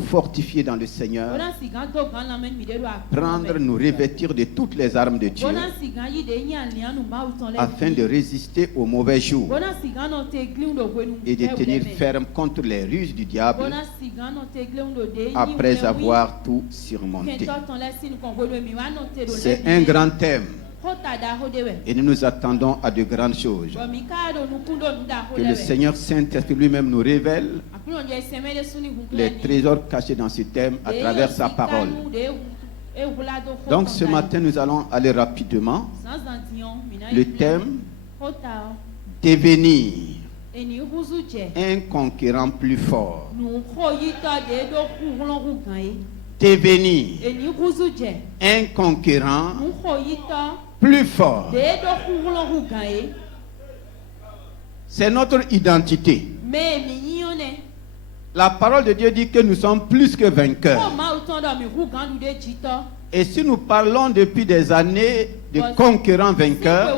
fortifier dans le Seigneur, prendre, nous revêtir de toutes les armes de Dieu, afin de résister aux mauvais jours et de tenir ferme contre les ruses du diable après avoir tout surmonté. C'est un grand thème. Et nous nous attendons à de grandes choses. Que le Seigneur Saint-Esprit lui-même nous révèle les trésors cachés dans ce thème à travers sa parole. Donc ce matin, nous allons aller rapidement. Le thème, devenir un conquérant plus fort. Devenir un conquérant plus fort. C'est notre identité. La parole de Dieu dit que nous sommes plus que vainqueurs. Et si nous parlons depuis des années de conquérants vainqueurs,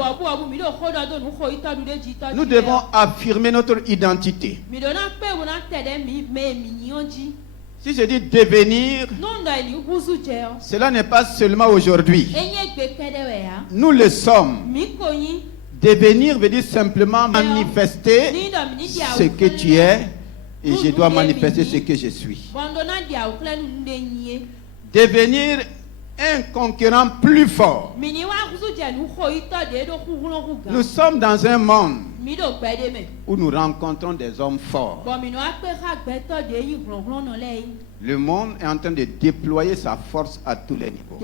nous devons affirmer notre identité. Si je dis devenir, cela n'est pas seulement aujourd'hui. Nous le sommes. Devenir veut dire simplement manifester ce que tu es et je dois manifester ce que je suis. Devenir un conquérant plus fort. Nous sommes dans un monde où nous rencontrons des hommes forts. Le monde est en train de déployer sa force à tous les niveaux.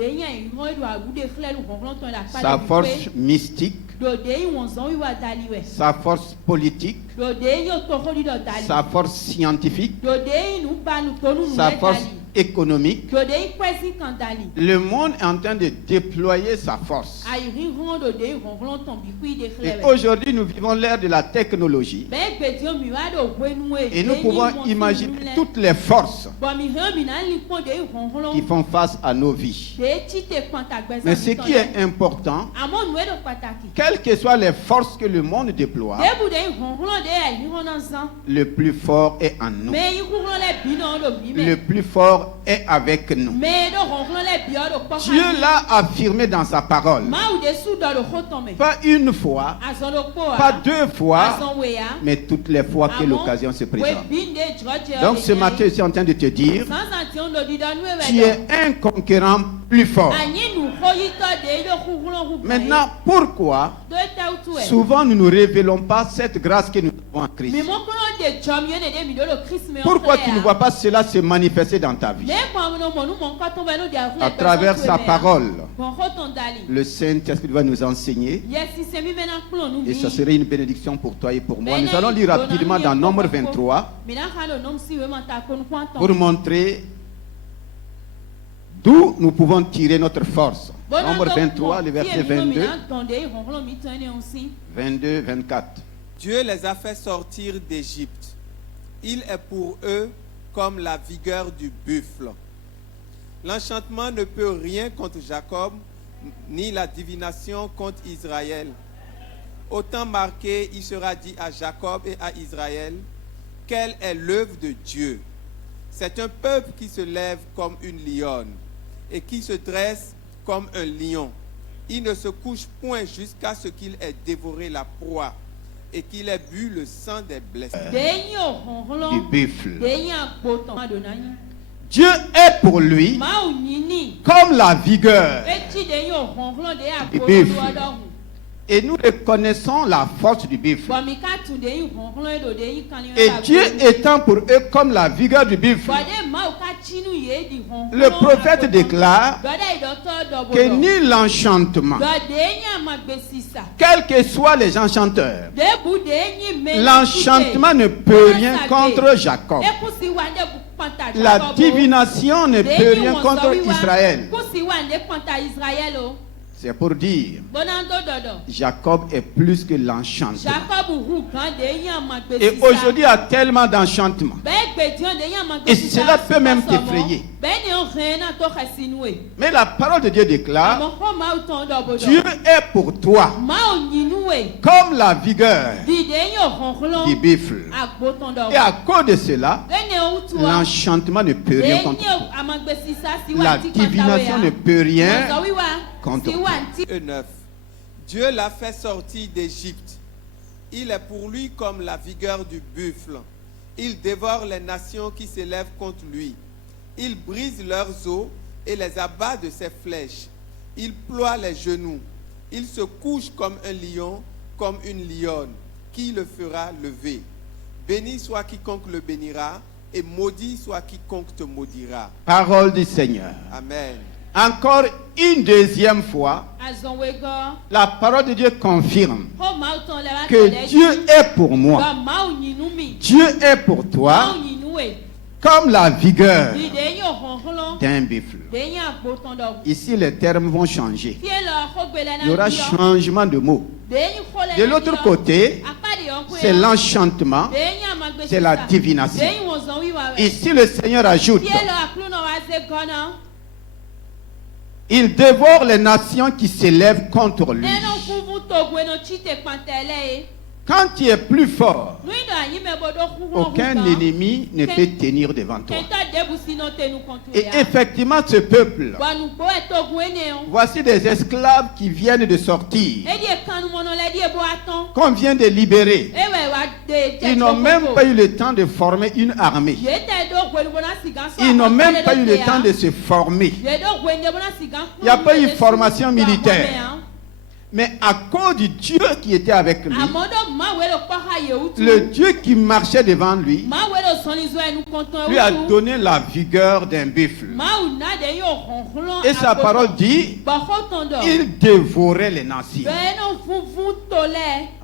Sa force mystique, sa force politique, sa force scientifique, sa force économique. Le monde est en train de déployer sa force. Et aujourd'hui, nous vivons l'ère de la technologie. Et nous pouvons imaginer toutes les forces qui font face à nos vies. Mais ce qui est important, quelles que soient les forces que le monde déploie, le plus fort est en nous. Le plus fort est avec nous. Dieu l'a affirmé dans sa parole. Pas une fois, pas deux fois, mais toutes les fois que l'occasion se présente. Donc ce matin, je suis en train de te dire, tu es un conquérant plus fort. Maintenant, pourquoi souvent nous ne révélons pas cette grâce que nous avons en Christ? Pourquoi tu ne vois pas cela se manifester dans ta vie? À travers sa parole, le Saint-Esprit va nous enseigner et ça serait une bénédiction pour toi et pour moi. Nous allons lire rapidement dans Nombre 23 pour montrer d'où nous pouvons tirer notre force. Nombre 23, le verset 22, 22, 24. Dieu les a fait sortir d'Égypte. Il est pour eux comme la vigueur du buffle. L'enchantement ne peut rien contre Jacob, ni la divination contre Israël. Au temps marqué, il sera dit à Jacob et à Israël, quelle est l'œuvre de Dieu? C'est un peuple qui se lève comme une lionne et qui se dresse comme un lion. Il ne se couche point jusqu'à ce qu'il ait dévoré la proie et qu'il ait bu le sang des blessés. Du buffle. Dieu est pour lui comme la vigueur du buffle. Et nous reconnaissons la force du buffle. Et Dieu étant pour eux comme la vigueur du buffle, le prophète déclare que ni l'enchantement, quels que soient les enchanteurs, l'enchantement ne peut rien contre Jacob. La divination ne peut rien contre Israël. C'est pour dire, Jacob est plus que l'enchantement. Et aujourd'hui, il y a tellement d'enchantements. Et cela peut même t'effrayer. Mais la parole de Dieu déclare, Dieu est pour toi comme la vigueur du buffle. Et à cause de cela, L'enchantement ne peut rien contre toi. La divination ne peut rien contre toi. 9. Dieu l'a fait sortir d'Égypte. Il est pour lui comme la vigueur du buffle. Il dévore les nations qui s'élèvent contre lui. Il brise leurs os et les abat de ses flèches. Il ploie les genoux. Il se couche comme un lion, comme une lionne. Qui le fera lever? Béni soit quiconque le bénira, et maudit soit quiconque te maudira. Parole du Seigneur. Amen. Encore une deuxième fois, la parole de Dieu confirme que Dieu est pour moi. Dieu est pour toi comme la vigueur d'un buffle. Ici, les termes vont changer. Il y aura changement de mots. De l'autre côté, c'est l'enchantement, c'est la divination. Ici, le Seigneur ajoute: il dévore les nations qui s'élèvent contre lui. Quand tu es plus fort, aucun ennemi ne peut tenir devant toi. Et effectivement, ce peuple, voici des esclaves qui viennent de sortir, qu'on vient de libérer. Ils n'ont même pas eu le temps de former une armée. Ils n'ont même pas eu le temps de se former. Il n'y a pas eu de formation militaire. Mais à cause du Dieu qui était avec lui, le Dieu qui marchait devant lui, lui a donné la vigueur d'un buffle. Et sa parole dit, il dévorait les nations.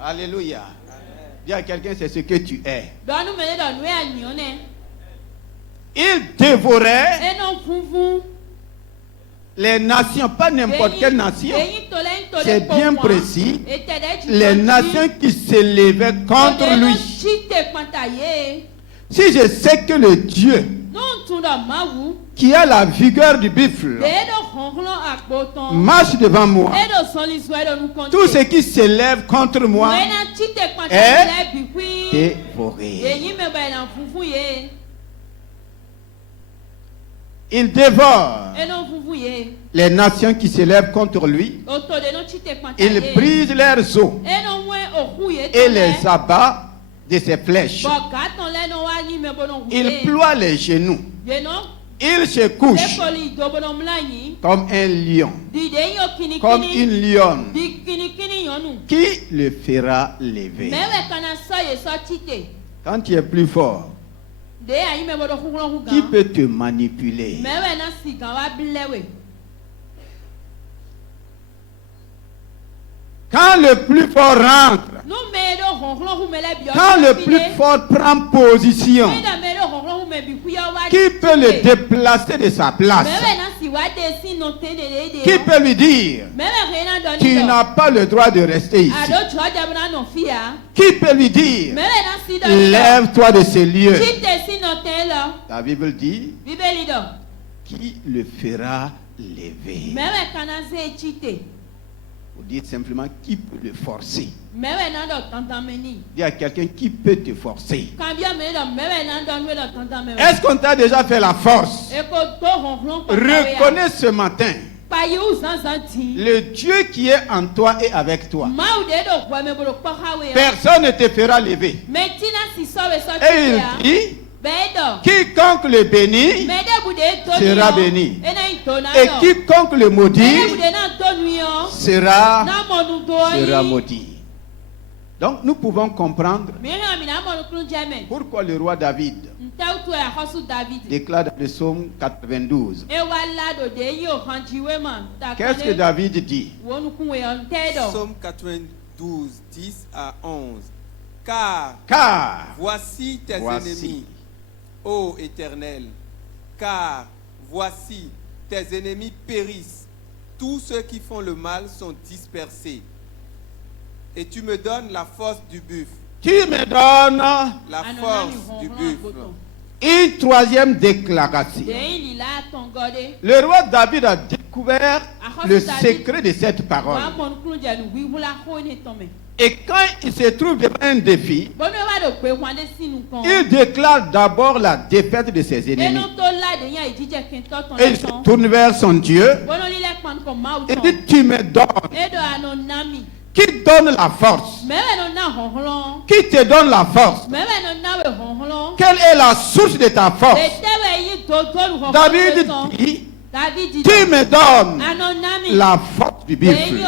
Alléluia. Dis à quelqu'un, c'est ce que tu es. Il dévorait les nations, pas n'importe quelle nation. C'est bien précis. Les nations qui s'élevaient contre lui. Si je sais que le Dieu qui a la vigueur du buffle marche devant moi, tout ce qui s'élève contre moi est dévoré. Il dévore les nations qui s'élèvent contre lui. Il brise leurs os et les abat de ses flèches. Il ploie les genoux. Il se couche comme un lion, comme une lionne. Qui le fera lever? Quand tu es plus fort, qui peut te manipuler? Quand le plus fort rentre, quand le plus fort prend position, qui peut le déplacer de sa place? Qui peut lui dire, tu n'as pas le droit de rester ici? Qui peut lui dire, lève-toi de ce lieu? La Bible dit, qui le fera lever? Vous dites simplement, qui peut le forcer? Dis à quelqu'un, qui peut te forcer? Est-ce qu'on t'a déjà fait la force? Reconnais ce matin, le Dieu qui est en toi est avec toi. Personne ne te fera lever. Et il dit, quiconque le bénit sera béni, et quiconque le maudit sera maudit. Donc nous pouvons comprendre pourquoi le roi David déclare dans le psaume 92. Qu'est-ce que David dit? Psaume 92, 10 à 11. Car voici tes ennemis, ô Éternel, car voici tes ennemis périssent, tous ceux qui font le mal sont dispersés. Et tu me donnes la force du buffle. Qui me donne la force du buffle. Une troisième déclaration. Le roi David a découvert le secret de cette parole. Et quand il se trouve devant un défi, il déclare d'abord la défaite de ses ennemis. Et il se tourne vers son Dieu et dit, tu me donnes. Qui donne la force? Qui te donne la force? Quelle est la source de ta force? David dit, tu me donnes la force du buffle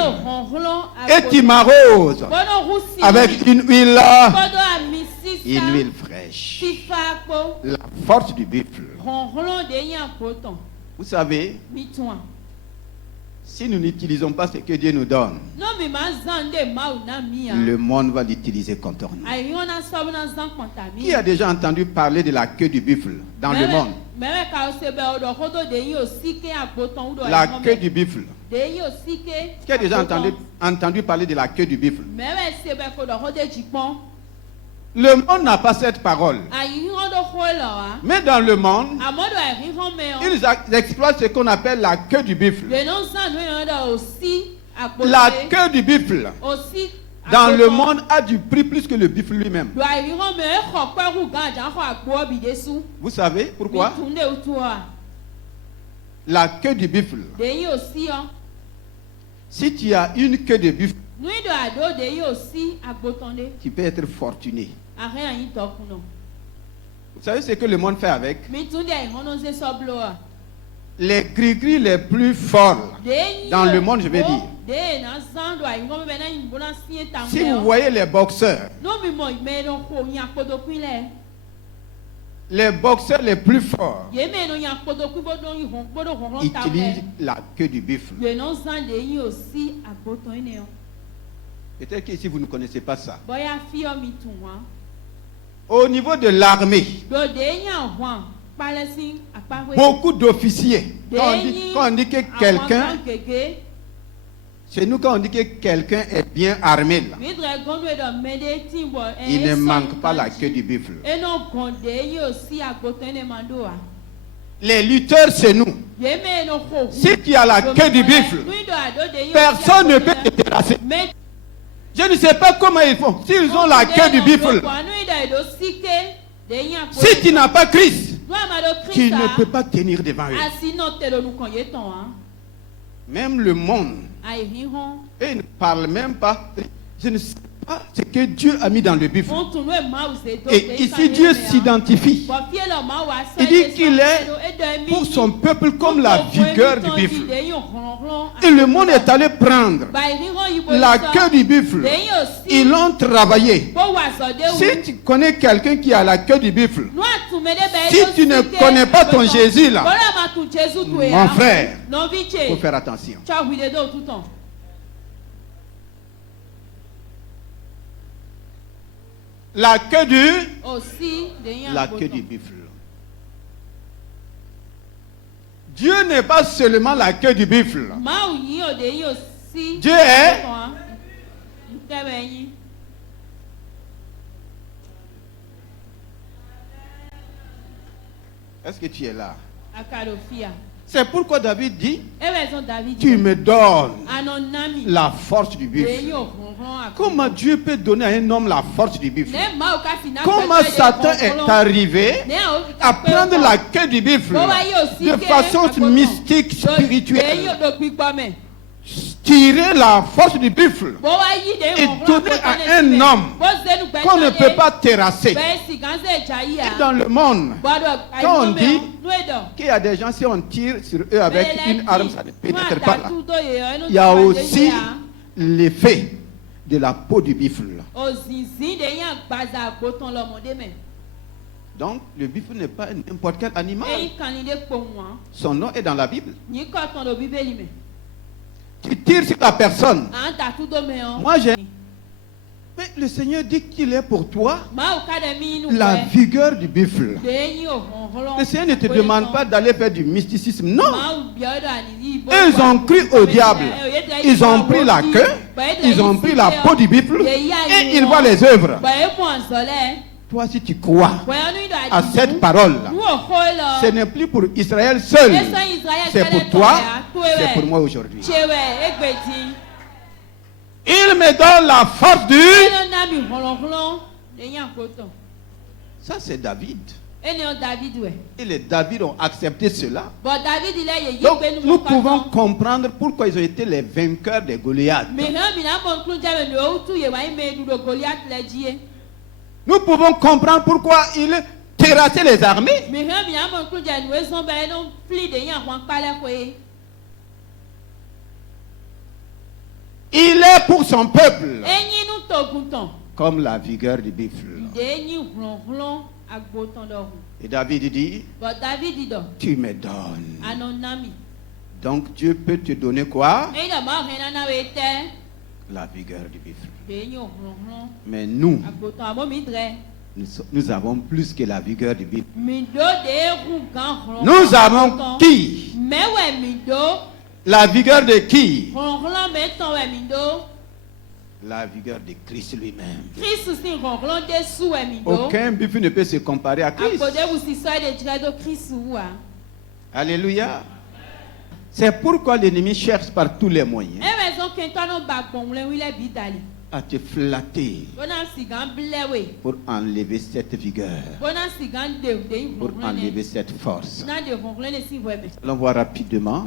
et tu m'arroses avec une huile fraîche. La force du buffle. Vous savez, si nous n'utilisons pas ce que Dieu nous donne, le monde va l'utiliser contre nous. Qui a déjà entendu parler de la queue du buffle dans le monde? La queue du buffle. Qui a déjà entendu parler de la queue du buffle? Le monde n'a pas cette parole. Mais dans le monde, ils exploitent ce qu'on appelle la queue du buffle. La queue du buffle dans le monde a du prix plus que le buffle lui-même. Vous savez pourquoi? La queue du buffle. Si tu as une queue de buffle, tu peux être fortuné. Vous savez ce que le monde fait avec? Les gris-gris les plus forts dans le monde, je vais dire. Si vous voyez les boxeurs, les boxeurs les plus forts utilisent la queue du buffle. Peut-être qu'ici vous ne connaissez pas ça. Au niveau de l'armée, beaucoup d'officiers, quand on dit que quelqu'un, chez nous quand on dit que quelqu'un est bien armé, là, il ne manque pas la queue du buffle. Les lutteurs, c'est nous. Si tu as la queue du buffle, personne ne peut te terrasser. Je ne sais pas comment ils font. S'ils ont la queue du buffle, si tu n'as pas Christ, tu ne peux pas tenir devant eux. Même le monde, et ils ne parlent même pas. Je ne sais pas ce que Dieu a mis dans le buffle. Et ici, Dieu s'identifie. Il dit qu'il est pour son peuple comme la vigueur du buffle. Et le monde est allé prendre la queue du buffle. Ils l'ont travaillé. Si tu connais quelqu'un qui a la queue du buffle, si tu ne connais pas ton Jésus là, mon frère, il faut faire attention. La queue du buffle. Dieu n'est pas seulement la queue du buffle. Dieu est Est-ce que tu es là? C'est pourquoi David dit, tu me donnes la force du buffle. Comment Dieu peut donner à un homme la force du buffle? Comment Satan est arrivé à prendre la queue du buffle de façon mystique, spirituelle, tirer la force du buffle et donner à un homme qu'on ne peut pas terrasser? Et dans le monde, quand on dit qu'il y a des gens, si on tire sur eux avec une arme, ça ne pénètre pas là. Il y a aussi l'effet de la peau du buffle. Donc, le buffle n'est pas n'importe quel animal. Son nom est dans la Bible. Tu tires sur la personne. Moi, j'ai... Mais le Seigneur dit qu'il est pour toi la vigueur du buffle. Le Seigneur ne te demande pas d'aller faire du mysticisme. Non. Eux, ils ont cru au diable. Ils ont pris la queue, ils ont pris la peau du buffle et ils voient les œuvres. Toi, si tu crois à cette parole-là, ce n'est plus pour Israël seul. C'est pour toi, c'est pour moi aujourd'hui. Il me donne la force du... Ça c'est David. Et les David ont accepté cela. Donc nous pouvons comprendre pourquoi ils ont été les vainqueurs des Goliath. Nous pouvons comprendre pourquoi ils terrassaient les armées. Il est pour son peuple comme la vigueur du buffle. Et David dit, tu me donnes. Donc Dieu peut te donner quoi? La vigueur du buffle. Mais nous avons plus que la vigueur du buffle. Nous avons qui? La vigueur de qui? La vigueur de Christ lui-même. Aucun buffle ne peut se comparer à Christ. Alléluia. C'est pourquoi l'ennemi cherche par tous les moyens à te flatter pour enlever cette vigueur, pour enlever cette force. Allons voir rapidement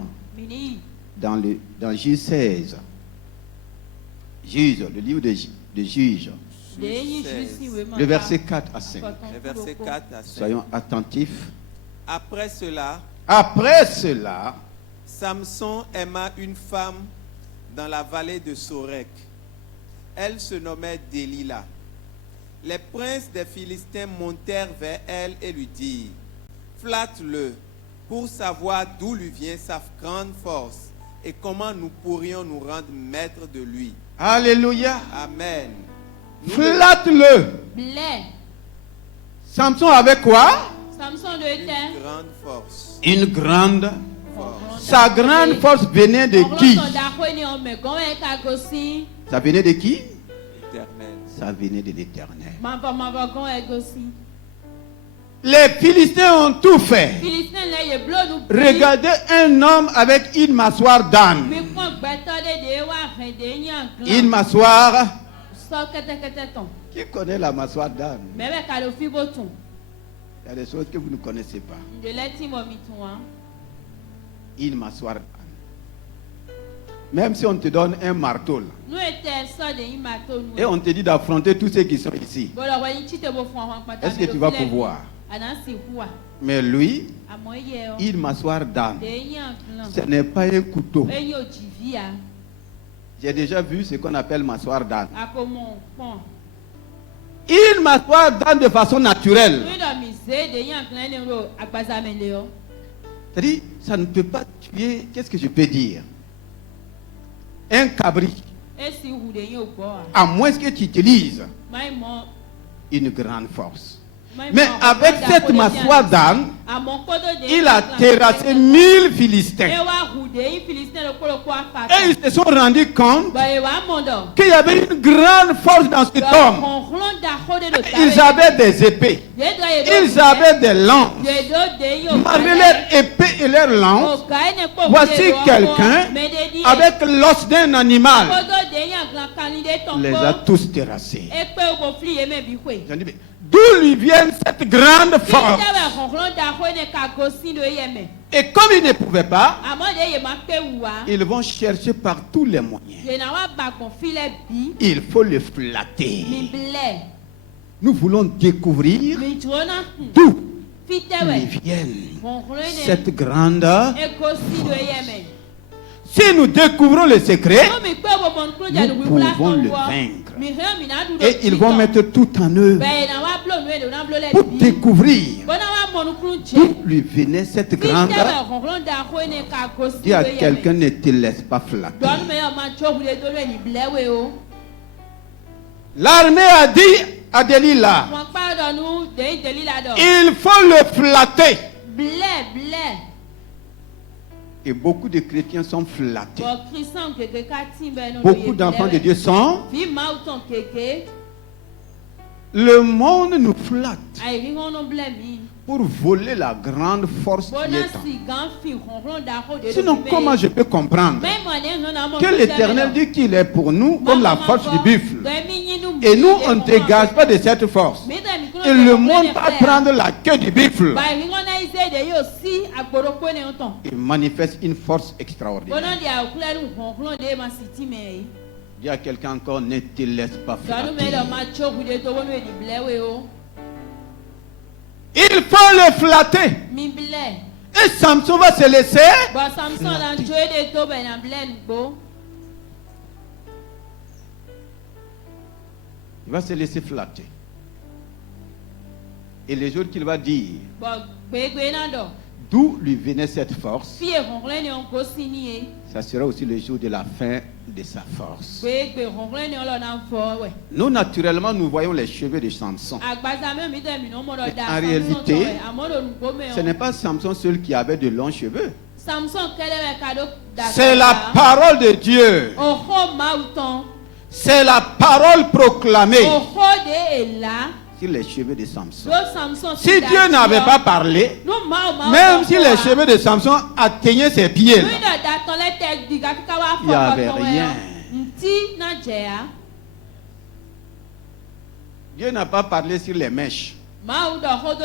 dans Juge 16. Juge, le livre de Juge. Le verset 4 à 5. Soyons attentifs. Après cela, Samson aima une femme dans la vallée de Sorek. Elle se nommait Délila. Les princes des Philistins montèrent vers elle et lui dirent, flatte-le pour savoir d'où lui vient sa grande force et comment nous pourrions nous rendre maîtres de lui. Alléluia. Amen. Flatte-le. Samson avait quoi? Une grande force. Une grande force. Sa grande force venait de qui? Ça venait de qui? L'éternel. Ça venait de l'Éternel. Les Philistins ont tout fait. Regardez un homme avec une mâchoire d'âne. Une mâchoire. Qui connaît la mâchoire d'âne? Il y a des choses que vous ne connaissez pas. Une mâchoire d'âne. Même si on te donne un marteau là, et on te dit d'affronter tous ceux qui sont ici, est-ce que tu vas pouvoir? Mais lui, une mâchoire d'âne, ce n'est pas un couteau. J'ai déjà vu ce qu'on appelle mâchoire d'âne. Une mâchoire d'âne de façon naturelle. C'est-à-dire, ça ne peut pas tuer, qu'est-ce que je peux dire? Un cabri. À moins que tu utilises une grande force. Mais avec cette mâchoire d'âne, il a terrassé 1000 Philistins. Et ils se sont rendus compte qu'il y avait une grande force dans cet homme. Ils avaient des épées. Ils avaient des lances. Malgré leurs épées et leurs lances, voici quelqu'un avec l'os d'un animal. Les a tous terrassés. D'où lui vient cette grande force? Et comme ils ne pouvaient pas, ils vont chercher par tous les moyens. Il faut le flatter. Nous voulons découvrir d'où lui vient cette grande force. Si nous découvrons le secret, nous pouvons le vaincre. Et ils vont mettre tout en œuvre pour découvrir d'où lui venait cette grande. Dis à quelqu'un, ne te laisse pas flatter. L'armée a dit à Délila, il faut le flatter. Et beaucoup de chrétiens sont flattés. Beaucoup d'enfants de Dieu sont Le monde nous flatte pour voler la grande force qui est en. Sinon, comment je peux comprendre que l'Éternel dit qu'il est pour nous comme la force du buffle, et nous, on ne dégage pas de cette force, et le monde va prendre la queue du buffle. Il manifeste une force extraordinaire. Il y a quelqu'un encore, ne te laisse pas flatter. Il faut le flatter. Et Samson va se laisser flatter. Il va se laisser flatter. Et les jours qu'il va dire d'où lui venait cette force, ça sera aussi le jour de la fin de sa force. Nous, naturellement, nous voyons les cheveux de Samson. En réalité, ce n'est pas Samson seul qui avait de longs cheveux. C'est la parole de Dieu. C'est la parole proclamée sur les cheveux de Samson. Si Dieu n'avait pas parlé, même si les cheveux de Samson atteignaient ses pieds, il n'y avait rien. Dieu n'a pas parlé sur les mèches.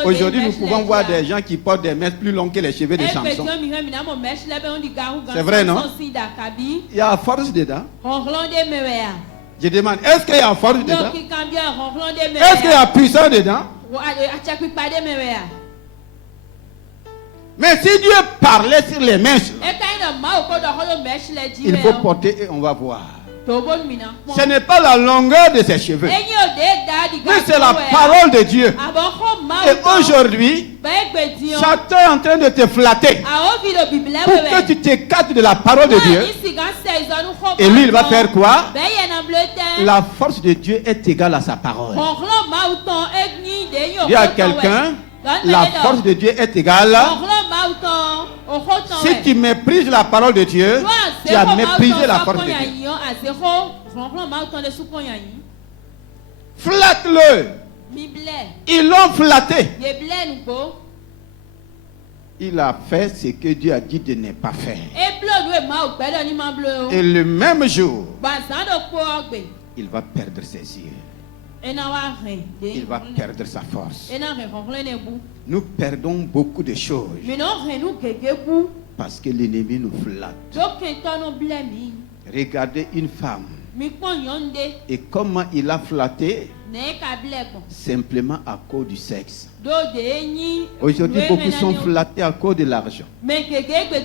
Aujourd'hui, nous pouvons voir des gens qui portent des mèches plus longues que les cheveux de Samson. C'est vrai, non? Il y a force dedans. Je demande, est-ce qu'il y a force dedans? Est-ce qu'il y a puissance dedans? Mais si Dieu parlait sur les mèches, il faut porter et on va voir. Ce n'est pas la longueur de ses cheveux, mais c'est la parole de Dieu. Et aujourd'hui, Satan est en train de te flatter pour que tu t'écartes de la parole de Dieu. Et lui, il va faire quoi? La force de Dieu est égale à sa parole. Il y a quelqu'un, la force de Dieu est égale. Si tu méprises la parole de Dieu, tu as méprisé la force de Dieu. Flatte-le. Ils l'ont flatté. Il a fait ce que Dieu a dit de ne pas faire. Et le même jour, il va perdre ses yeux. Il va perdre sa force. Nous perdons beaucoup de choses parce que l'ennemi nous flatte. Regardez une femme et comment il a flatté simplement à cause du sexe. Aujourd'hui, beaucoup sont flattés à cause de l'argent.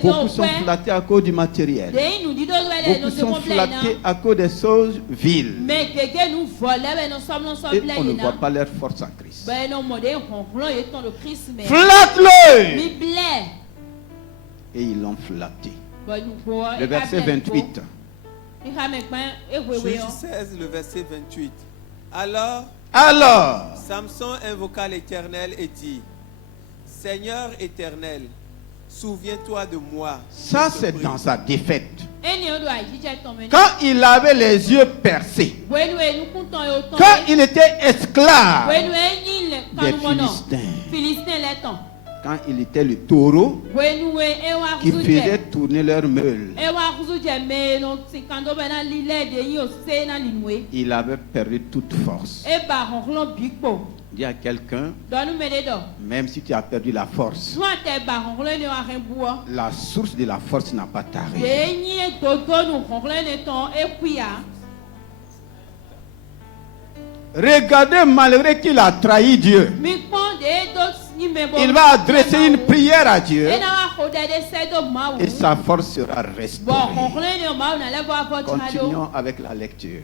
Beaucoup sont flattés à cause du matériel. Beaucoup sont flattés à cause des choses viles. Et on ne voit pas leur force en Christ. Flatte-le! Et ils l'ont flatté. Le verset 28. Juge 16, le verset 28. Alors, Samson invoqua l'Éternel et dit: Seigneur éternel, souviens-toi de moi. Ça, c'est dans sa défaite. Quand il avait les yeux percés, quand il était esclave des Philistins, quand il était le taureau qui faisait tourner leur meule, il avait perdu toute force. Il y a quelqu'un, même si tu as perdu la force, la source de la force n'a pas taré. Regardez, malgré qu'il a trahi Dieu, il va adresser une prière à Dieu et sa force sera restaurée. Continuons avec la lecture.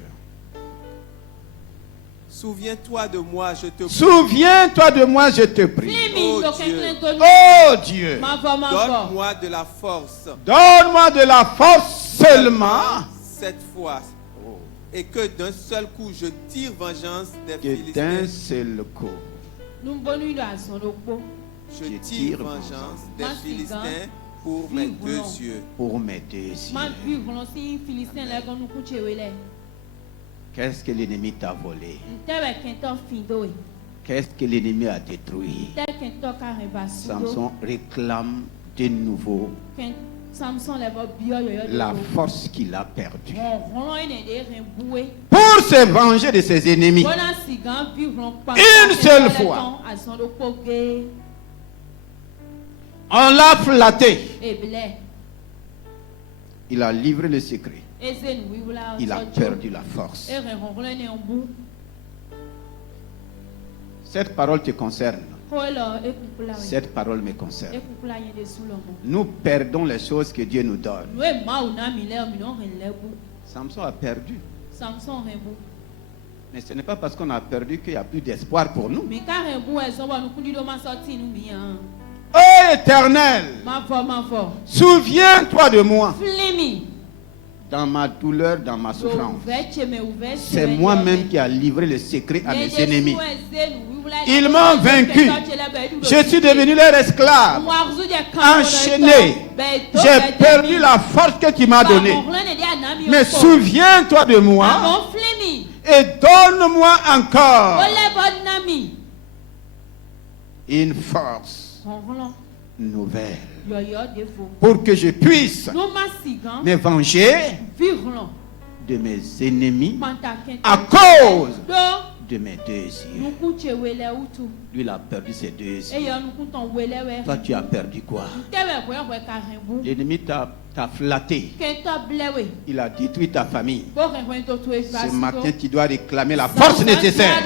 Souviens-toi de moi, je te prie. Souviens-toi de moi, je te prie. Oh Dieu. Donne-moi de la force. Donne-moi de la force seulement. Cette fois. Et que d'un seul coup, je tire vengeance des Philistins. D'un seul coup. Je tire vengeance des Philistins pour mes deux yeux. Pour mes deux yeux. Qu'est-ce que l'ennemi t'a volé? Qu'est-ce que l'ennemi a détruit? Samson réclame de nouveau la force qu'il a perdue pour se venger de ses ennemis. Une seule fois, on l'a flatté. Il a livré le secret. Il a perdu la force. Cette parole te concerne. Cette parole me concerne. Nous perdons les choses que Dieu nous donne. Samson a perdu. Mais ce n'est pas parce qu'on a perdu qu'il n'y a plus d'espoir pour nous. Oh Éternel, souviens-toi de moi. Dans ma douleur, dans ma souffrance. C'est moi-même qui a livré le secret à mes ennemis. Ils m'ont vaincu. Je suis devenu leur esclave. Enchaîné. J'ai perdu la force que tu m'as donnée. Mais souviens-toi de moi. Et donne-moi encore une force nouvelle. Pour que je puisse me venger de mes ennemis à cause de mes deux yeux. Lui, il a perdu ses deux yeux. Toi, tu as perdu quoi? L'ennemi t'a flatté. Il a détruit ta famille. Ce matin, tu dois réclamer la force nécessaire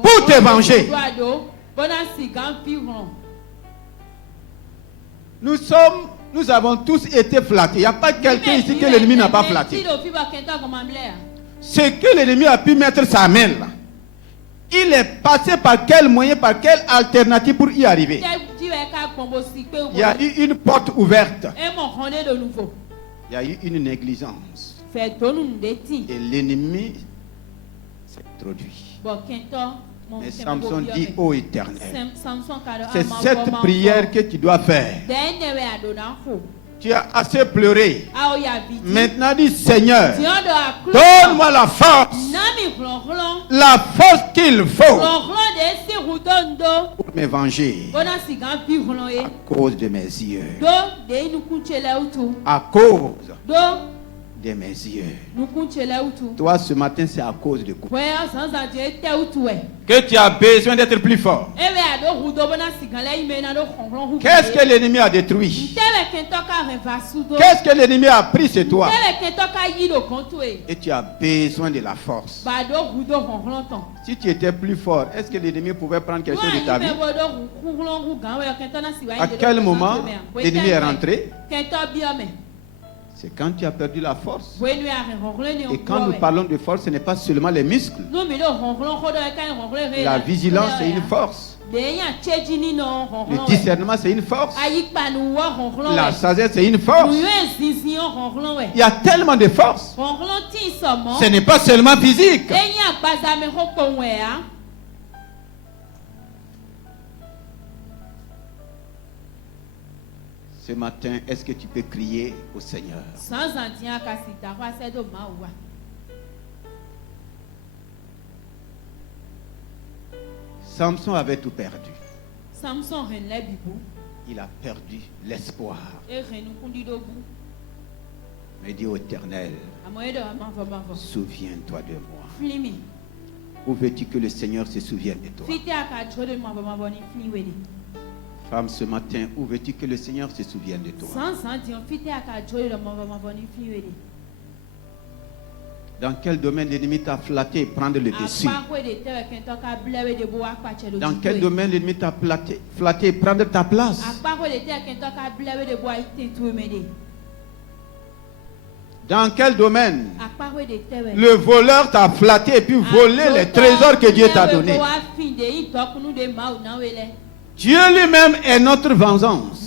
pour te venger. Nous avons tous été flattés. Il n'y a pas quelqu'un ici que l'ennemi n'a pas flatté. C'est que l'ennemi a pu mettre sa main là. Il est passé par quel moyen, par quelle alternative pour y arriver? Il y a eu une porte ouverte. Il y a eu une négligence. Et l'ennemi s'est introduit. Mais Samson dit, ô Éternel, c'est cette prière que tu dois faire. Tu as assez pleuré. Maintenant dis, Seigneur, donne-moi la force. La force qu'il faut pour me venger à cause de mes yeux. À cause de mes yeux. Toi, ce matin, c'est à cause de quoi? Que tu as besoin d'être plus fort. Qu'est-ce que l'ennemi a détruit? Qu'est-ce que l'ennemi a pris sur toi? Et tu as besoin de la force. Si tu étais plus fort, est-ce que l'ennemi pouvait prendre quelque chose de ta vie? À quel moment l'ennemi est rentré? C'est quand tu as perdu la force. Et quand nous parlons de force, ce n'est pas seulement les muscles. La vigilance, c'est une force. Le discernement, c'est une force. La sagesse, c'est une force. Il y a tellement de force. Ce n'est pas seulement physique. Ce matin, est-ce que tu peux crier au Seigneur? Samson avait tout perdu. Il a perdu l'espoir. Mais dit au Éternel, souviens-toi de moi. Où veux-tu que le Seigneur se souvienne de toi? Femme, ce matin, où veux-tu que le Seigneur se souvienne de toi? Dans quel domaine l'ennemi t'a flatté et prendre le dessus? Dans quel domaine l'ennemi t'a flatté et prendre ta place? Dans quel domaine le voleur t'a flatté et puis volé les trésors que Dieu t'a donnés? Dieu lui-même est notre vengeance.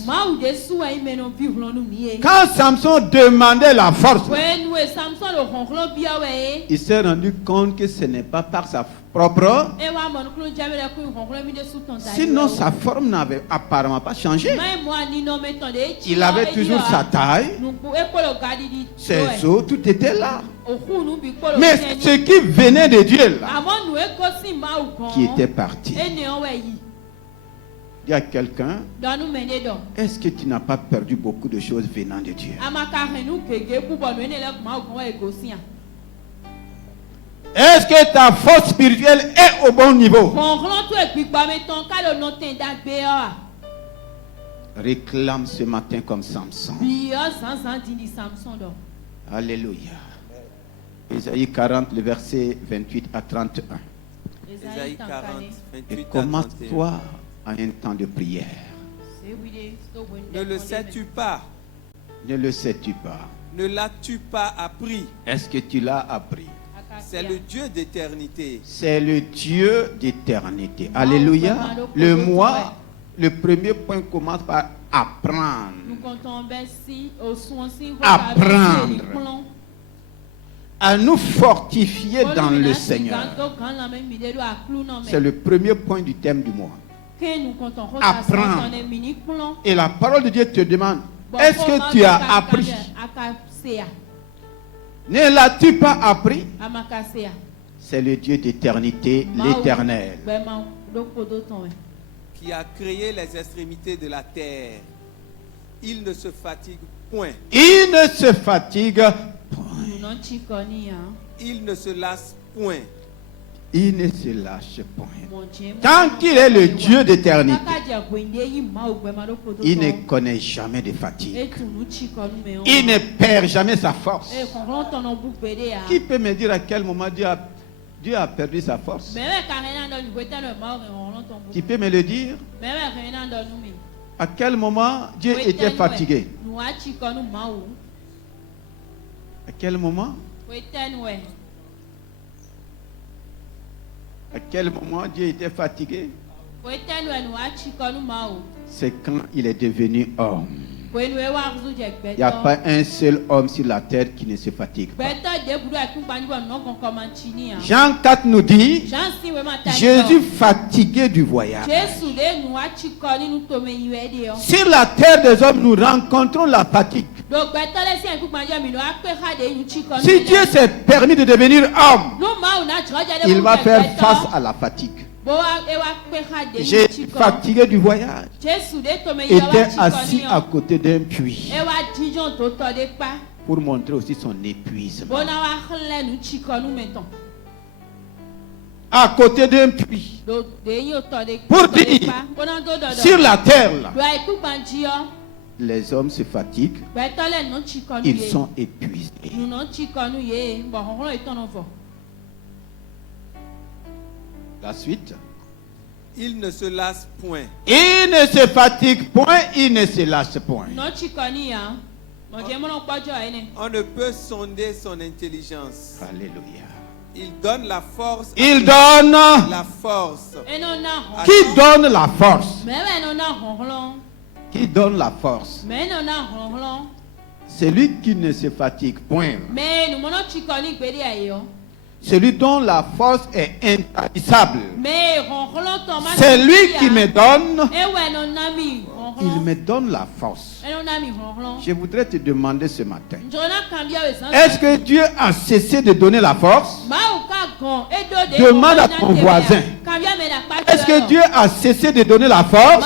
Quand Samson demandait la force, il s'est rendu compte que ce n'est pas par sa propre. Sinon, sa forme n'avait apparemment pas changé. Il avait toujours sa taille, ses os, tout était là. Mais ce qui venait de Dieu là, qui était parti. Il y a quelqu'un, est-ce que tu n'as pas perdu beaucoup de choses venant de Dieu? Est-ce que ta force spirituelle est au bon niveau? Réclame ce matin comme Samson. Alléluia. Ésaïe 40, le verset 28 à 31. Ésaïe 40, 28 Et commence-toi à un temps de prière. Ne le sais-tu pas? Ne le sais-tu pas? Ne l'as-tu pas appris? Est-ce que tu l'as appris? C'est le Dieu d'éternité. C'est le Dieu d'éternité. Alléluia. Le moi, le premier point commence par apprendre. Apprendre à nous fortifier dans le Seigneur. C'est le premier point du thème du mois. Apprendre. Et la parole de Dieu te demande, est-ce que tu as appris? Ne l'as-tu pas appris? C'est le Dieu d'éternité, l'Éternel, qui a créé les extrémités de la terre. Il ne se fatigue point. Il ne se fatigue point. Il ne se lasse point. Il ne se lâche point. Tant qu'il est le Dieu d'éternité, il ne connaît jamais de fatigue. Il ne perd jamais sa force. Qui peut me dire à quel moment Dieu a perdu sa force? Tu peux me le dire? À quel moment Dieu était fatigué? À quel moment? À quel moment Dieu était fatigué? C'est quand il est devenu homme. Il n'y a pas un seul homme sur la terre qui ne se fatigue pas. Jean 4 nous dit, Jésus fatigué du voyage. Sur la terre des hommes, nous rencontrons la fatigue. Si Dieu s'est permis de devenir homme, il va faire face à la fatigue. Jésus, fatigué du voyage, était assis à côté d'un puits pour montrer aussi son épuisement. À côté d'un puits pour dire, sur la terre là, les hommes se fatiguent, ils sont épuisés. La suite. Il ne se lasse point. Il ne se fatigue point, il ne se lasse point. On ne peut sonder son intelligence. Alléluia. Il donne la force. Il donne la force. Qui donne la force? Qui donne la force? Celui qui ne se fatigue point. Celui dont la force est intarissable. C'est lui qui me donne. Il me donne la force. Je voudrais te demander ce matin, est-ce que Dieu a cessé de donner la force? Demande à ton voisin, est-ce que Dieu a cessé de donner la force?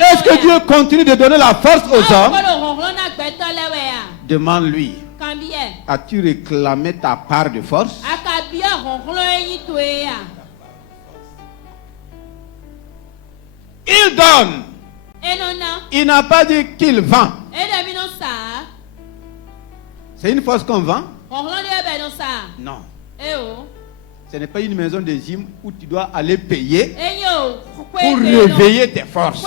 Est-ce que Dieu continue de donner la force aux hommes? Demande-lui, as-tu réclamé ta part de force? Il donne. Il n'a pas dit qu'il vend. C'est une force qu'on vend? Non. Ce n'est pas une maison de gym où tu dois aller payer pour réveiller tes forces.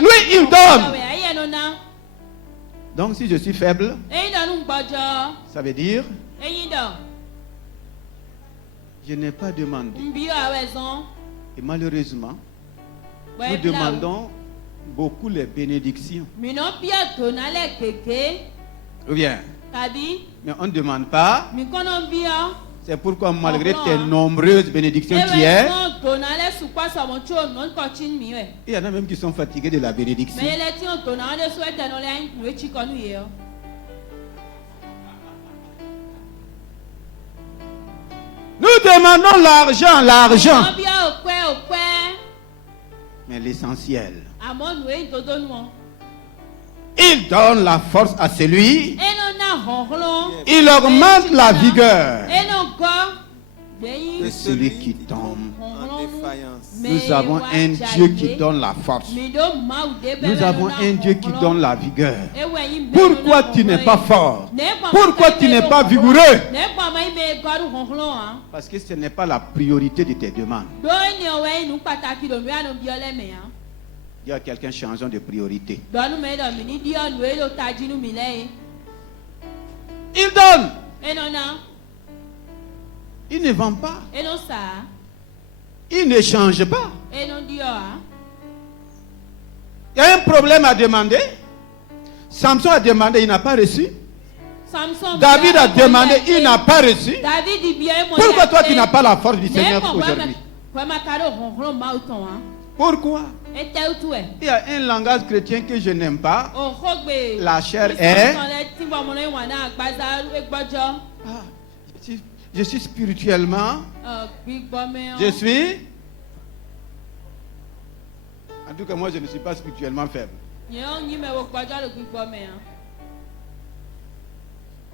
Lui, il donne. Donc si je suis faible, ça veut dire je n'ai pas demandé. Et malheureusement, Nous demandons beaucoup les bénédictions. Ou bien, mais on ne demande pas. C'est pourquoi malgré tes nombreuses bénédictions tu es, il y en a même qui sont fatigués de la bénédiction. Nous demandons l'argent. Mais l'essentiel, il donne la force à celui, il augmente la vigueur de celui qui tombe en défaillance. Nous avons un Dieu qui donne la force. Nous avons un Dieu qui donne la vigueur. Pourquoi tu n'es pas fort? Pourquoi tu n'es pas vigoureux? Parce que ce n'est pas la priorité de tes demandes. Dis à quelqu'un, changeons de priorité. Il donne. Il ne vend pas. Il ne change pas. Il y a un problème à demander. Samson a demandé, il n'a pas reçu. David a demandé, il n'a pas reçu. Pourquoi toi tu n'as pas la force du Seigneur aujourd'hui? Pourquoi? Il y a un langage chrétien que je n'aime pas. La chair est... Je suis spirituellement. Je suis. En tout cas, moi, je ne suis pas spirituellement faible.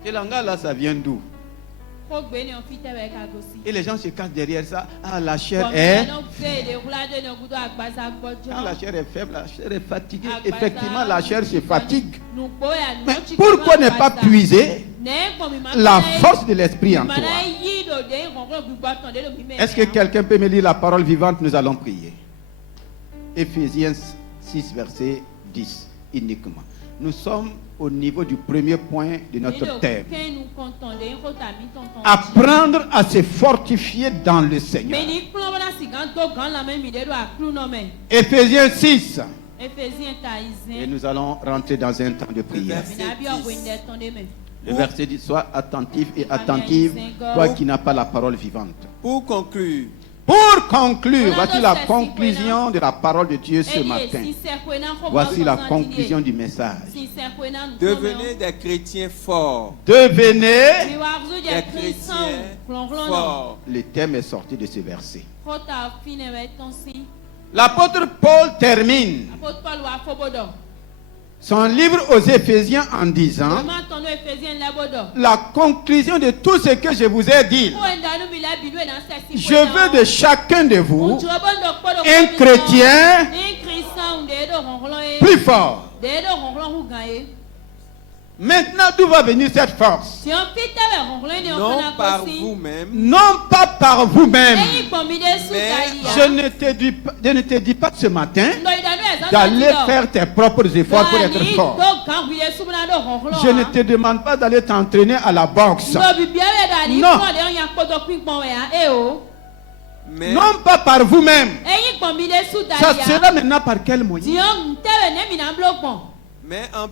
Ce langage-là, ça vient d'où? Et les gens se cachent derrière ça. Ah, la chair est. Quand la chair est faible, la chair est fatiguée. Effectivement, la chair se fatigue. Mais pourquoi ne pas puiser la force de l'esprit en toi? Est-ce que quelqu'un peut me lire la parole vivante? Nous allons prier. Éphésiens 6, verset 10 uniquement. Nous sommes au niveau du premier point de notre thème. Apprendre à se fortifier dans le Seigneur. Éphésiens 6. Et nous allons rentrer dans un temps de prière. Le verset dit: sois attentif et attentive, toi qui n'as pas la parole vivante. Pour conclure, voici la conclusion de la parole de Dieu ce matin. Voici la conclusion du message. Devenez des chrétiens forts. Devenez des chrétiens forts. Le thème est sorti de ce verset. L'apôtre Paul termine son livre aux Éphésiens en disant: la conclusion de tout ce que je vous ai dit, je veux de chacun de vous un chrétien plus fort. Maintenant, d'où va venir cette force? Non par vous-même. Non pas par vous-même. Je ne te dis pas ce matin d'aller faire tes propres efforts pour être fort. Je ne te demande pas d'aller t'entraîner à la boxe. Non. Mais non pas par vous-même. Ça sera maintenant par quel moyen? Mais en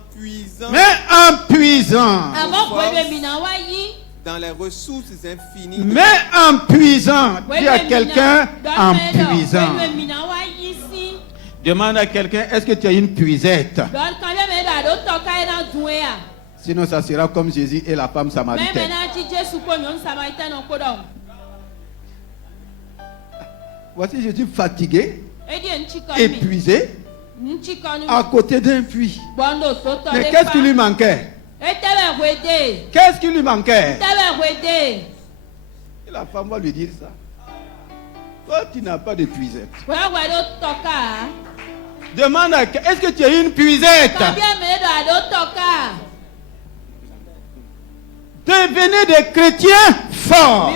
puisant dans les ressources infinies. Mais en puisant. Dis à quelqu'un: en puisant. Demande à quelqu'un: est-ce que tu as une puisette? Sinon ça sera comme Jésus et la femme samaritaine. Voici Jésus fatigué, épuisé, à côté d'un puits. Mais qu'est-ce qui lui manquait? Qu'est-ce qui lui manquait? Et la femme va lui dire ça. Toi, tu n'as pas de puisette. Demande à quelqu'un: est-ce que tu as une puisette? Devenez des chrétiens forts.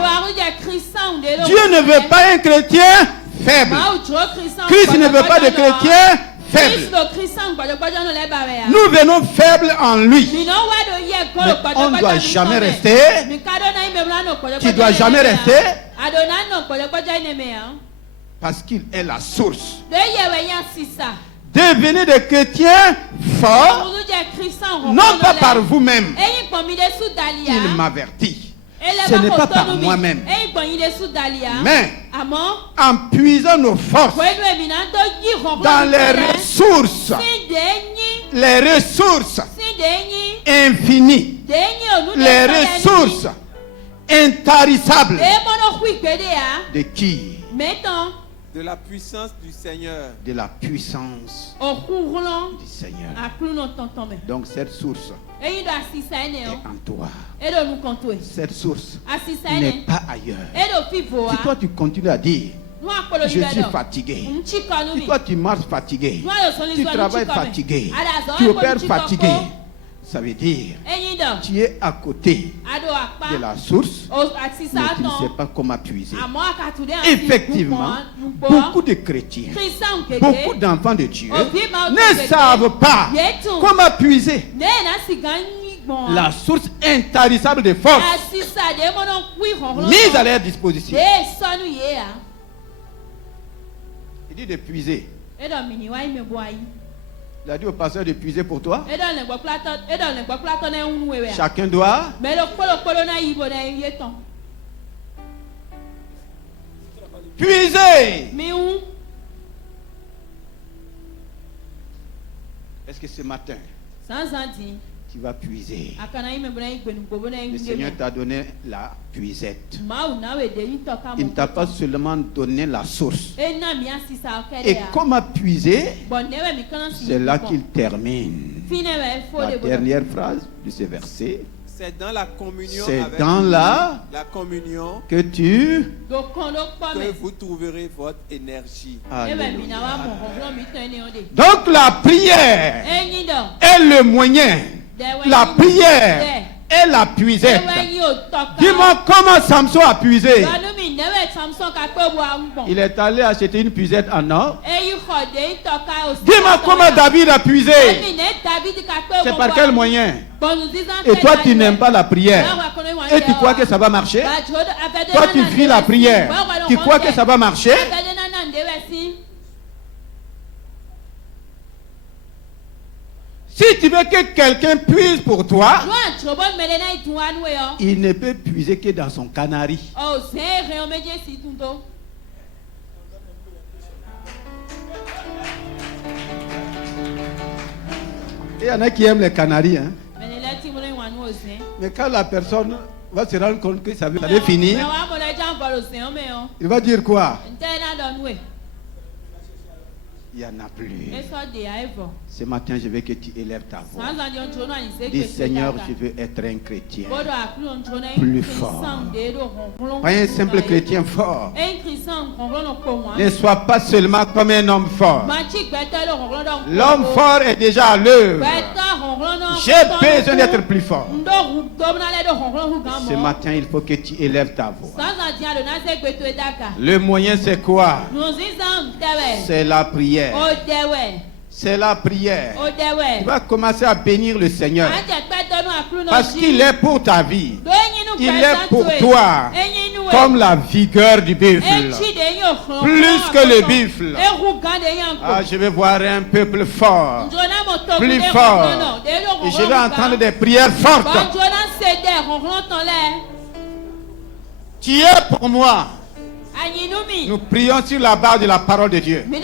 Dieu ne veut pas un chrétien faible. Christ ne veut pas de chrétiens faibles. Nous venons faibles en lui. Mais on ne doit jamais rester. Tu ne dois jamais rester. Parce qu'il est la source. Devenez des chrétiens forts, non pas par vous-même. Il m'avertit. Ce n'est pas par moi-même. Mais en puisant nos forces dans les ressources infinies, les ressources intarissables de qui? De la puissance du Seigneur. De la puissance du Seigneur. Donc cette source est en toi. Cette source n'est pas ailleurs. Si toi tu continues à dire je suis fatigué, si toi tu marches fatigué, tu travailles fatigué, tu opères fatigué, ça veut dire tu es à côté de la source, mais tu ne sais pas comment puiser. Effectivement, beaucoup de chrétiens, beaucoup d'enfants de Dieu ne savent pas comment puiser la source intarissable de force mise à leur disposition. Il dit de puiser. Il a dit au pasteur de puiser pour toi. Chacun doit. Puiser. Est-ce que ce matin tu vas puiser? Le Seigneur t'a donné la puisette. Il ne t'a pas seulement donné la source. Et comment puiser? C'est là qu'il termine la dernière phrase de ce verset. C'est dans la communion, que vous trouverez votre énergie. Alléluia. Donc la prière est le moyen. La prière est la puisette. Dis-moi comment Samson a puisé. Il est allé acheter une puisette en or. Dis-moi comment David a puisé. C'est par quel moyen? Et toi tu n'aimes pas la prière. Et tu crois que ça va marcher? Toi tu fuis la prière. Tu crois que ça va marcher? Si tu veux que quelqu'un puise pour toi, il ne peut puiser que dans son canari. Il y en a qui aiment les canaris. Hein? Mais quand la personne va se rendre compte que ça va finir, il va dire quoi? Il n'y en a plus. Ce matin, je veux que tu élèves ta voix. Dis Seigneur, je veux être un chrétien plus fort. Pas un simple chrétien fort. Ne sois pas seulement comme un homme fort. L'homme fort est déjà à l'œuvre. J'ai besoin d'être plus fort. Ce matin, il faut que tu élèves ta voix. Le moyen, c'est quoi? C'est la prière. C'est la prière. Tu vas commencer à bénir le Seigneur. Parce qu'il est pour ta vie. Il est pour toi. Comme la vigueur du buffle. Plus que le buffle. Ah, je vais voir un peuple fort. Plus fort. Et je vais entendre des prières fortes. Tu es pour moi. Nous prions sur la base de la parole de Dieu. Je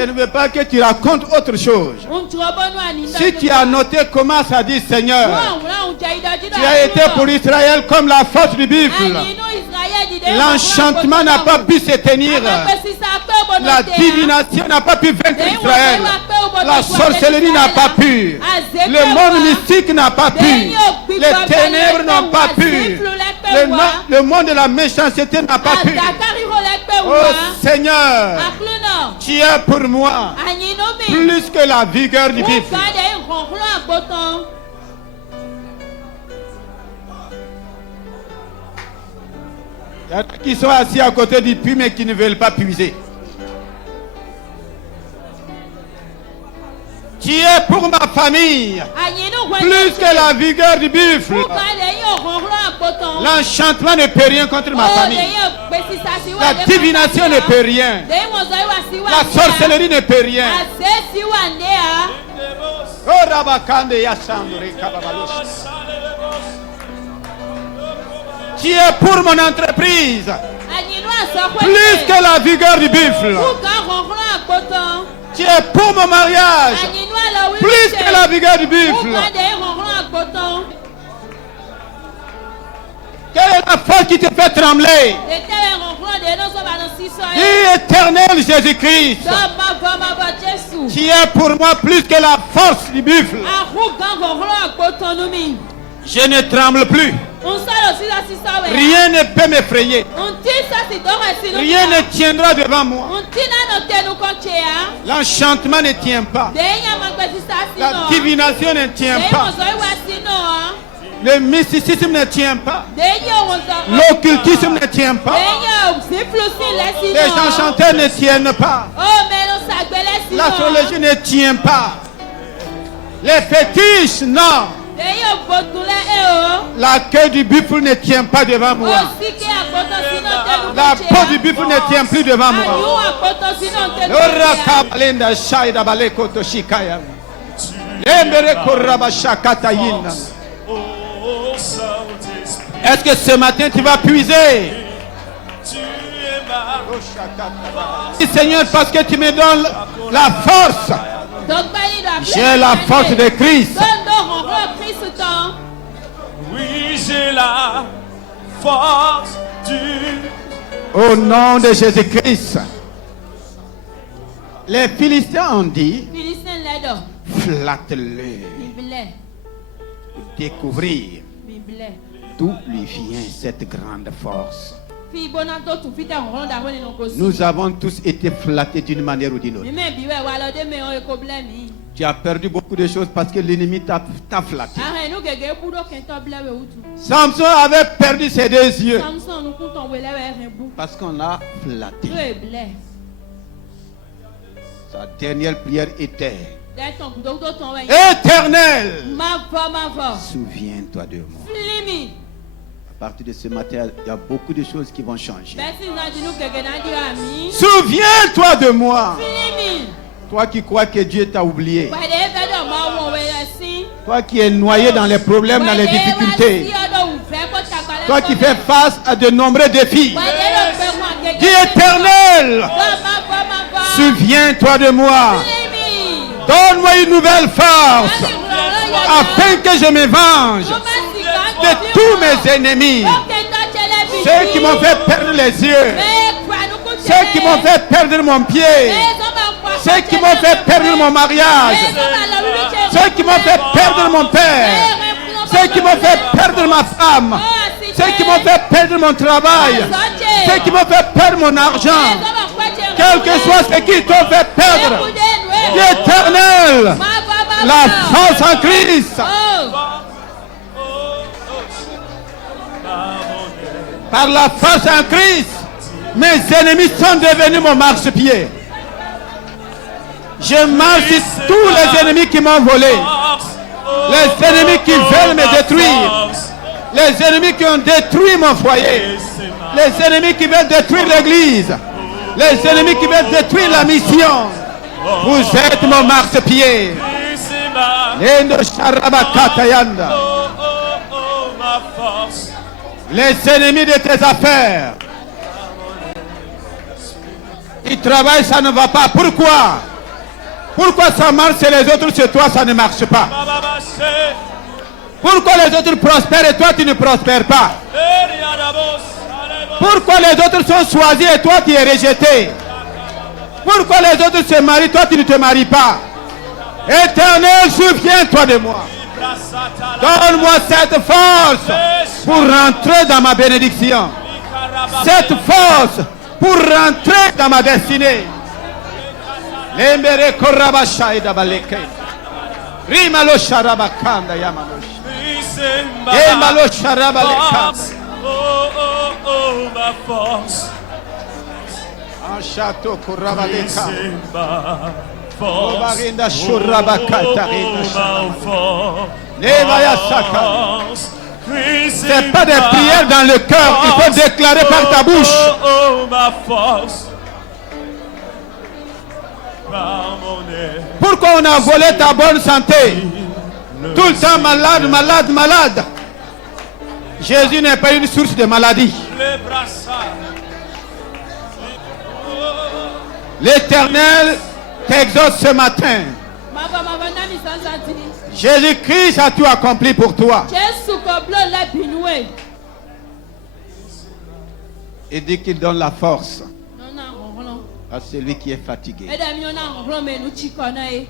ne veux pas que tu racontes autre chose. Si tu as noté comment ça dit Seigneur, tu as été pour Israël comme la force du buffle. L'enchantement n'a pas pu se tenir. La divination n'a pas pu vaincre Israël. La sorcellerie n'a pas pu. Le monde mystique n'a pas pu. Les ténèbres n'ont pas pu. Le monde de la méchanceté n'a pas pu. Oh Seigneur, tu es pour moi plus que la vigueur du buffle. Il y a qui sont assis à côté du puits mais qui ne veulent pas puiser. Tu es pour ma famille plus que la vigueur du buffle. L'enchantement ne peut rien contre ma famille. La divination ne peut rien. La sorcellerie ne peut rien. Tu es pour mon entreprise plus que la vigueur du buffle. Tu es pour mon mariage plus que la vigueur du buffle. Quelle est la force qui te fait trembler? Dis éternel Jésus-Christ. Tu es pour moi plus que la force du buffle. Je ne tremble plus. Rien ne peut m'effrayer. Rien ne tiendra devant moi. L'enchantement ne tient pas. La divination ne tient pas. Le mysticisme ne tient pas. L'occultisme ne tient pas. Les enchanteurs ne tiennent pas. L'astrologie ne tient pas. Les fétiches, non. La queue du buffle ne tient pas devant moi. La peau du buffle ne tient plus devant moi. Est-ce que ce matin tu vas puiser? Seigneur, parce que tu me donnes la force. J'ai la force de Christ. Oui, j'ai la force du... Au nom de Jésus-Christ. Les Philistins ont dit, flatte-le. Découvrir d'où lui vient cette grande force. Nous avons tous été flattés d'une manière ou d'une autre. Tu as perdu beaucoup de choses parce que l'ennemi t'a flatté. Samson avait perdu ses deux yeux parce qu'on a flatté. Sa dernière prière était: Éternel, souviens-toi de moi. À partir de ce matin, il y a beaucoup de choses qui vont changer. Souviens-toi de moi. Toi qui crois que Dieu t'a oublié. Toi qui es noyé dans les problèmes, dans les difficultés. Toi qui fais face à de nombreux défis. Dis Éternel, souviens-toi de moi. Donne-moi une nouvelle force afin que je me venge de tous mes ennemis. Ceux qui m'ont fait perdre les yeux. Ceux qui m'ont fait perdre mon pied. Ceux qui m'ont fait perdre mon mariage. Ceux qui m'ont fait perdre mon père. Ceux qui m'ont fait perdre ma femme. Ceux qui m'ont fait perdre mon travail. Ceux qui m'ont fait perdre mon argent. Quel que soit ce qui t'ont fait perdre. L'Éternel, la force en Christ. Par la force en Christ, mes ennemis sont devenus mon marchepied. Je marche sur tous les ennemis qui m'ont volé. Les ennemis qui veulent me détruire. Les ennemis qui ont détruit mon foyer. Les ennemis qui veulent détruire l'église. Les ennemis qui veulent détruire la mission. Vous êtes mon marchepied. Les ennemis de tes affaires. Ils travaillent, ça ne va pas. Pourquoi? Pourquoi ça marche et les autres chez toi, ça ne marche pas? Pourquoi les autres prospèrent et toi, tu ne prospères pas? Pourquoi les autres sont choisis et toi, tu es rejeté? Pourquoi les autres se marient, toi, tu ne te maries pas? Éternel, souviens-toi de moi. Donne-moi cette force pour rentrer dans ma bénédiction. Cette force pour rentrer dans ma destinée. Lembere korabasha idabaleke. Rimalo sharabakanda yamanosh. Emalo sharabaleka. Oh, ma force. Un château korabaleka. force. C'est pas des prières dans le cœur, il faut déclarer par ta bouche. Oh, ma force. Pourquoi on a volé ta bonne santé? Tout le temps malade, malade, malade. Jésus n'est pas une source de maladie. L'Éternel t'exauce ce matin. Jésus-Christ a tout accompli pour toi. Et dit qu'il donne la force à celui qui est fatigué.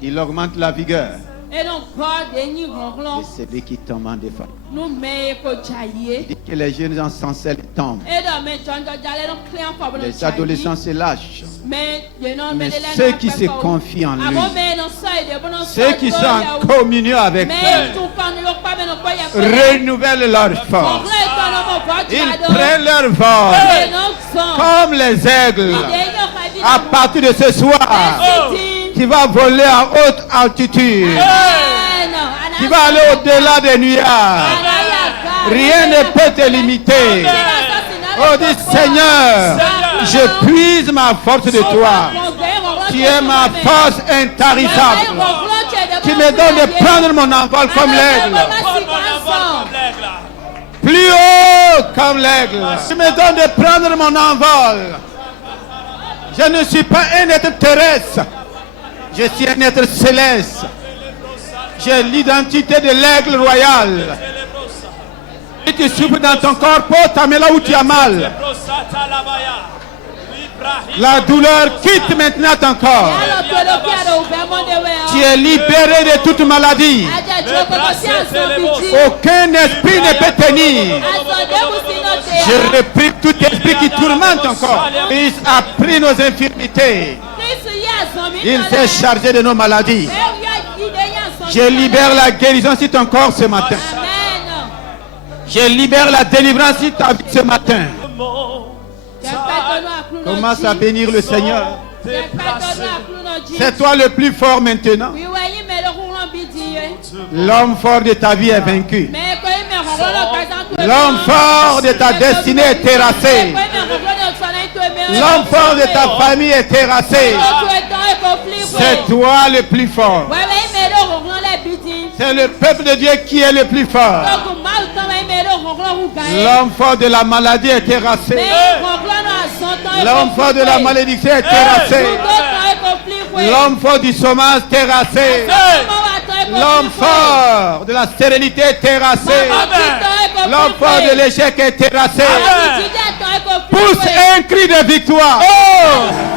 Il augmente la vigueur de celui qui tombe en défaut. Il dit que les jeunes gens s'enseignent tombent. Les adolescents se lâchent. Mais ceux qui se confient en lui, ceux qui sont en communion avec lui, renouvellent leur force. Ils prennent leur vol comme les aigles. À partir de ce soir, tu vas voler à haute altitude. Tu vas aller au-delà des nuages. Rien ne peut te limiter. Oh, dis Seigneur, je puise ma force de toi. Tu es ma force intarissable. Tu me donnes de prendre mon envol comme l'aigle. Plus haut comme l'aigle. Tu me donnes de prendre mon envol. Je ne suis pas un être terrestre. Je suis un être céleste. J'ai l'identité de l'aigle royal. Si tu souffres dans ton corps, porte ta main là où tu as mal. La douleur quitte maintenant ton corps. Tu es libéré de toute maladie. Aucun esprit ne peut tenir. Je réprime tout esprit qui tourmente ton corps. Il a pris nos infirmités. Il s'est chargé de nos maladies. Je libère la guérison sur ton corps ce matin. Je libère la délivrance sur ta vie ce matin. Commence à bénir le Seigneur. C'est toi le plus fort maintenant. L'homme fort de ta vie est vaincu. L'homme fort de ta destinée est terrassé. L'homme fort de ta famille est terrassé. C'est toi le plus fort. C'est le peuple de Dieu qui est le plus fort. L'homme fort de la maladie est terrassé. L'homme fort de la malédiction est terrassé. L'homme fort du chômage terrassé. L'homme fort de la sérénité est terrassé. L'homme fort de l'échec est terrassé. Pousse un cri de victoire. Oh!